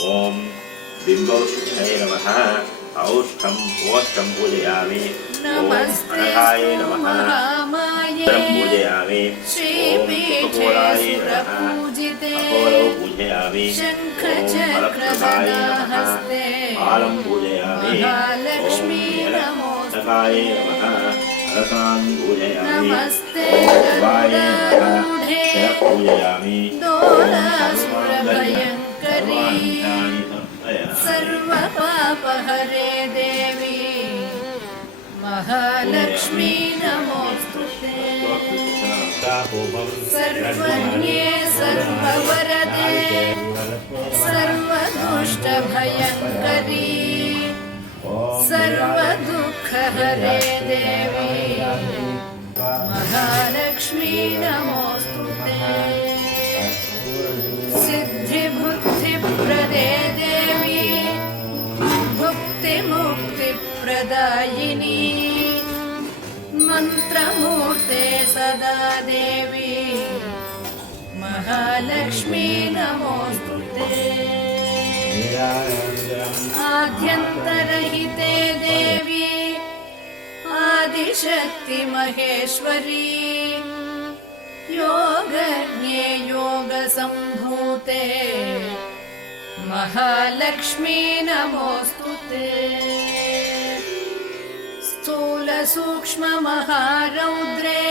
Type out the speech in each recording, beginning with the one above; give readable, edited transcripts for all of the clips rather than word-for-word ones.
ॐ बिम्बौष्ठ्यै नमः औष्ठं गोष्ठं पूजयामि ॐ अनघाय नमः रुद्रं पूजयामि ॐ सुखपूराय नमः अघोरौ पूजयामि ॐ फलप्रदाय नमः कालं पूजयामि ॐ नीलकण्ठकाय नमः अरसान् पूजयामि ॐ शिवाय नमः शिरः पूजयामि सर्वपापहरे देवी महालक्ष्मी नमोस्तुते सर्वज्ञे सर्ववरदे सर्वदुष्टभयङ्करी सर्वदुःखहरे देवी महालक्ष्मी नमोस्तुते सिद्धिबुद्धिप्रदे देवी भुक्तिमुक्तिप्रदायिनी मन्त्रमूर्ते सदा देवी महालक्ष्मी नमोस्तुते आद्यन्तरहिते देवी आदिशक्ति महेश्वरी योगज्ञे योगसम्भूते महालक्ष्मी नमोस्तुते स्थूलसूक्ष्ममहारौद्रे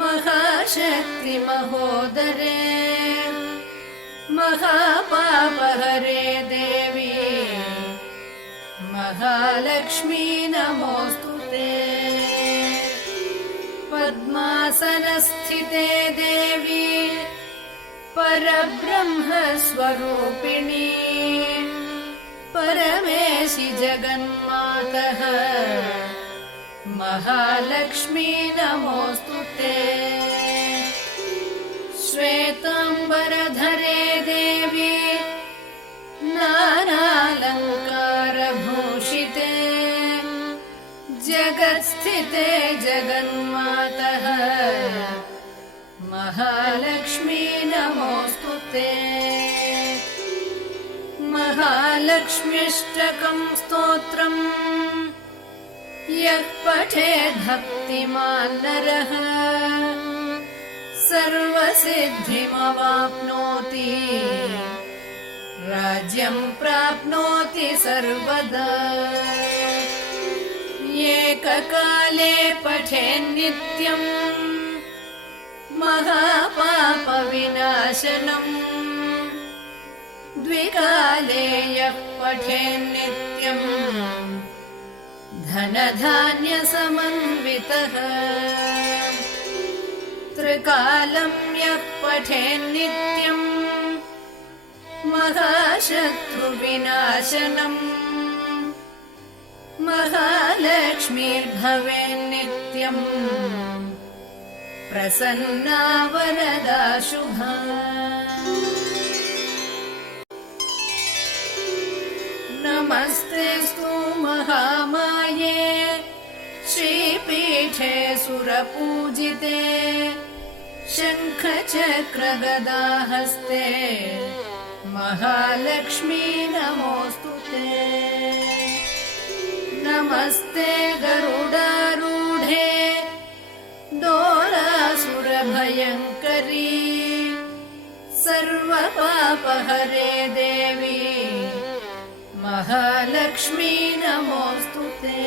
महाशक्ति महोदरे महापापहरे देवी महालक्ष्मी नमोस्तुते पद्मासनस्थिते देवी परब्रह्मस्वरूपिणी परमेशि जगन्मातः महालक्ष्मी नमोस्तुते श्वेताम्बरधरे देवी नानालङ्कारभूषिते जगत्स्थिते जगन्मातः महालक्ष्मी नमोस्तुते महालक्ष्म्यष्टकं स्तोत्रम् यः पठेत् भक्तिमान् नरः सर्वसिद्धिमवाप्नोति राज्यं प्राप्नोति सर्वदा एककाले पठेन्नित्यम् महापापविनाशनम् द्विकाले यः पठेन्नित्यम् धनधान्यसमन्वितः त्रिकालं यः पठेन्नित्यम् महाशत्रुविनाशनम् महालक्ष्मीर्भवेन्नित्यम् प्रसन्ना वरदा शुभा नमस्तेस्तु महामाये श्रीपीठे सुरपूजिते शङ्खचक्रगदाहस्ते महालक्ष्मी नमोस्तुते नमस्ते गरुडारूढे डोलासुरभयङ्करी सर्वपापहरे देवी महालक्ष्मी नमोस्तुते।